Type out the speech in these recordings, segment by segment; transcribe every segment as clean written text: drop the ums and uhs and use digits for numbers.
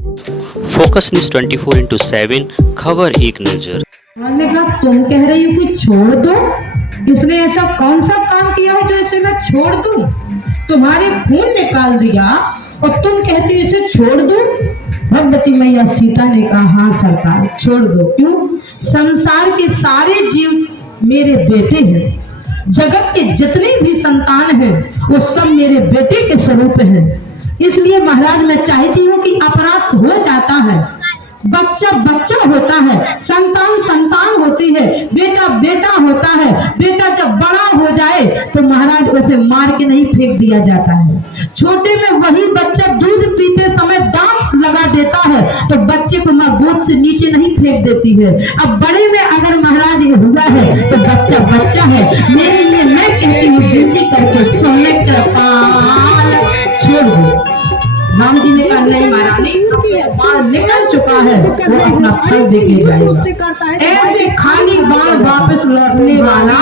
Focus news 24/7 खबर एक नजर। ने कहा तुम कह रही हो कि छोड़ दो, इसने ऐसा कौन सा काम किया है जो इसे मैं छोड़ दूं? तुम्हारे खून निकाल दिया और तुम कहती हो इसे छोड़ दो। भगवती मैया सीता ने कहा हाँ सरकार छोड़ दो। क्यों? संसार के सारे जीव मेरे बेटे हैं, जगत के जितने भी संतान हैं वो सब मेरे बेटे के स्वरूप हैं। इसलिए महाराज मैं चाहती हूँ कि अपराध हो जाता है, बच्चा बच्चा होता है, संतान संतान होती है, बेटा बेटा होता है। बेटा जब बड़ा हो जाए तो महाराज उसे मार के नहीं फेंक दिया जाता है। छोटे में वही बच्चा दूध पीते समय दांत लगा देता है तो बच्चे को माँ गोद से नीचे नहीं फेंक देती है। अब बड़े में अगर महाराज ये हुआ है तो बच्चा बच्चा है। मेरे लिए मैं कहती हूँ विनती करके सोने कृपाल छोड़ दो। राम जी ने कहा नहीं महारानी बाण निकल चुका है, वो अपना फल देके जाएगा। ऐसे खाली बाण वापस लौटने वाला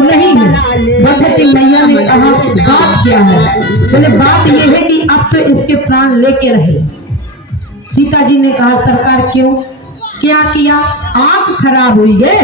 नहीं है। भगवती मैया ने कहा बात क्या है? बोले बात ये है कि अब तो इसके प्राण लेके रहे। सीता जी ने कहा सरकार क्यों? क्या किया? आंख खराब हुई है,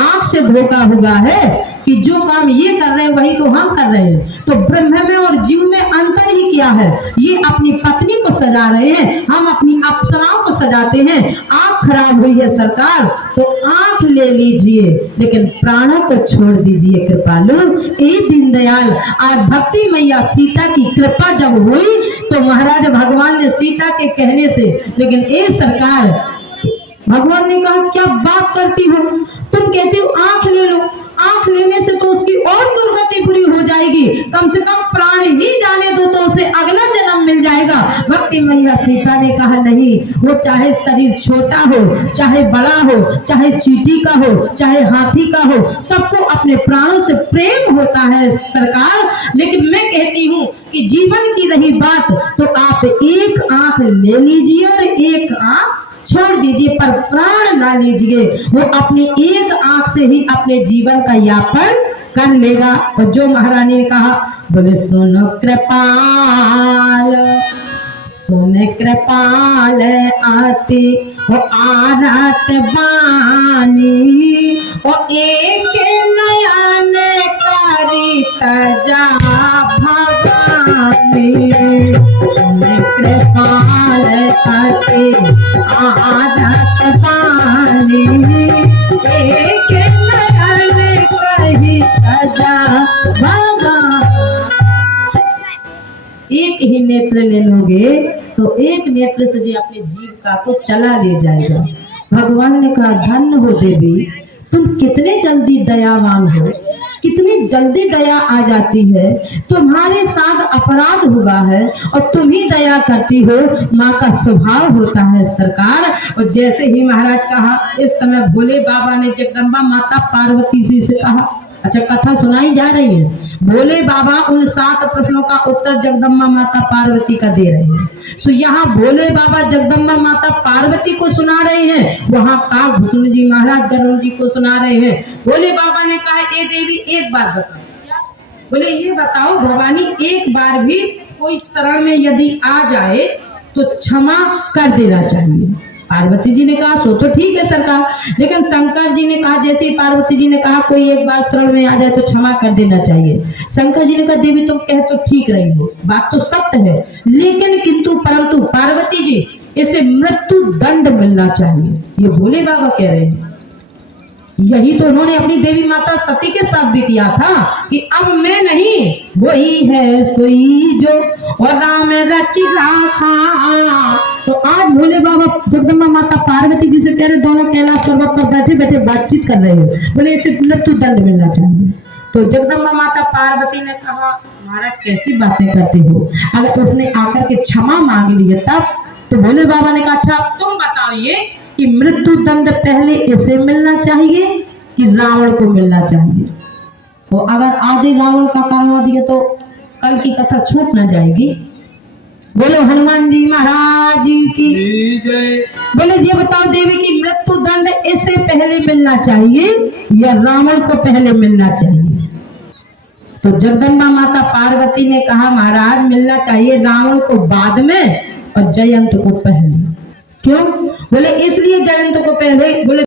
आंख से धोखा हुआ है कि जो काम ये कर रहे हैं वही तो हम कर रहे हैं। तो ब्रह्म में और जीव में अंतर ही क्या है? ये अपनी पत्नी को सजा रहे हैं, हम अपनी अप्सराओं को सजाते हैं। आंख खराब हुई है सरकार तो आंख ले लीजिए लेकिन प्राणों को छोड़ दीजिए कृपालु। ए दीनदयाल आज भक्ति मैया सीता की कृपा जब हुई तो महाराज भगवान ने सीता के कहने से, लेकिन ए सरकार भगवान ने कहा क्या बात करती हो? तुम कहती हो आंख ले लो, आंख लेने से तो उसकी और दुर्गति बुरी हो जाएगी, कम से कम प्राण ही जाने दो तो उसे अगला जन्म मिल जाएगा। भक्ति मैया सीता ने कहा नहीं, वो चाहे शरीर छोटा हो, चाहे बड़ा हो, चाहे चींटी का हो, चाहे हाथी का हो, सबको अपने प्राणों से प्रेम होता है सरकार। लेकिन मैं कहती हूँ कि जीवन की रही बात तो आप एक आंख ले लीजिए और एक आंख छोड़ दीजिए पर प्राण ना लीजिए। वो अपनी एक आंख से ही अपने जीवन का यापन कर लेगा। और जो महारानी ने कहा बोले सुनो कृपाल, सुने कृपाल आती वो आरत बानी और एक नयन करी तजा भवानी। सुने कृपाल आती आरत बानी एक नयन करी तजा भवानी। एक ही नेत्र ले लोगे तो एक नेत्र से जो अपने जीविका को चला ले जाएगा। भगवान ने कहा धन्य हो देवी, तुम कितने जल्दी दयावान हो, कितनी जल्दी दया आ जाती है। तुम्हारे साथ अपराध हुआ है और तुम ही दया करती हो, माँ का स्वभाव होता है सरकार। और जैसे ही महाराज कहा इस समय भोले बाबा ने जगदम्बा माता पार्वती जी से कहा, अच्छा कथा सुनाई जा रही है, भोले बाबा उन 7 प्रश्नों का उत्तर जगदम्बा माता पार्वती का दे रहे हैं। तो यहाँ भोले बाबा जगदम्बा माता पार्वती को सुना रहे हैं, वहाँ काकभूषण जी महाराज गरुड़ जी को सुना रहे हैं। भोले बाबा ने कहा ए देवी एक बात बताओ। बोले ये बताओ भवानी एक बार भी कोई शरण में यदि आ जाए तो क्षमा कर देना चाहिए। पार्वती जी ने कहा सो तो ठीक है सरकार, लेकिन शंकर जी ने कहा जैसे ही पार्वती जी ने कहा कोई एक बार शरण में आ जाए तो क्षमा कर देना चाहिए। शंकर जी ने कहा देवी तुम कह तो ठीक रही हो, बात तो सत्य है, लेकिन किंतु परंतु पार्वती जी इसे मृत्यु दंड मिलना चाहिए। ये भोले बाबा कह रहे हैं। यही तो उन्होंने अपनी देवी माता सती के साथ भी किया था कि अब मैं नहीं वही है सोई जो और राम रच राखा। तो आज भोले बाबा जगदम्बा माता पार्वती जी से कह रहे, दोनों कैलाश पर्वत पर बैठे बैठे बातचीत कर रहे हो, बोले इसे मृत्यु दंड मिलना चाहिए। तो जगदम्बा माता पार्वती ने कहा महाराज कैसी बातें करते हो, अगर उसने आकर के क्षमा मांग ली तब। तो भोले बाबा ने कहा अच्छा तुम बताओ ये कि मृत्यु दंड पहले इसे मिलना चाहिए कि रावण को मिलना चाहिए? और अगर आधे रावण का करवा दिया तो कल की कथा छूट ना जाएगी। बोलो हनुमान जी महाराज की जय। बोले ये बताओ देवी की मृत्यु दंड इसे पहले मिलना चाहिए या रावण को पहले मिलना चाहिए? तो जगदम्बा माता पार्वती ने कहा महाराज मिलना चाहिए रावण को बाद में और जयंत को पहले। क्यों? बोले इसलिए जयंत को पहले बोले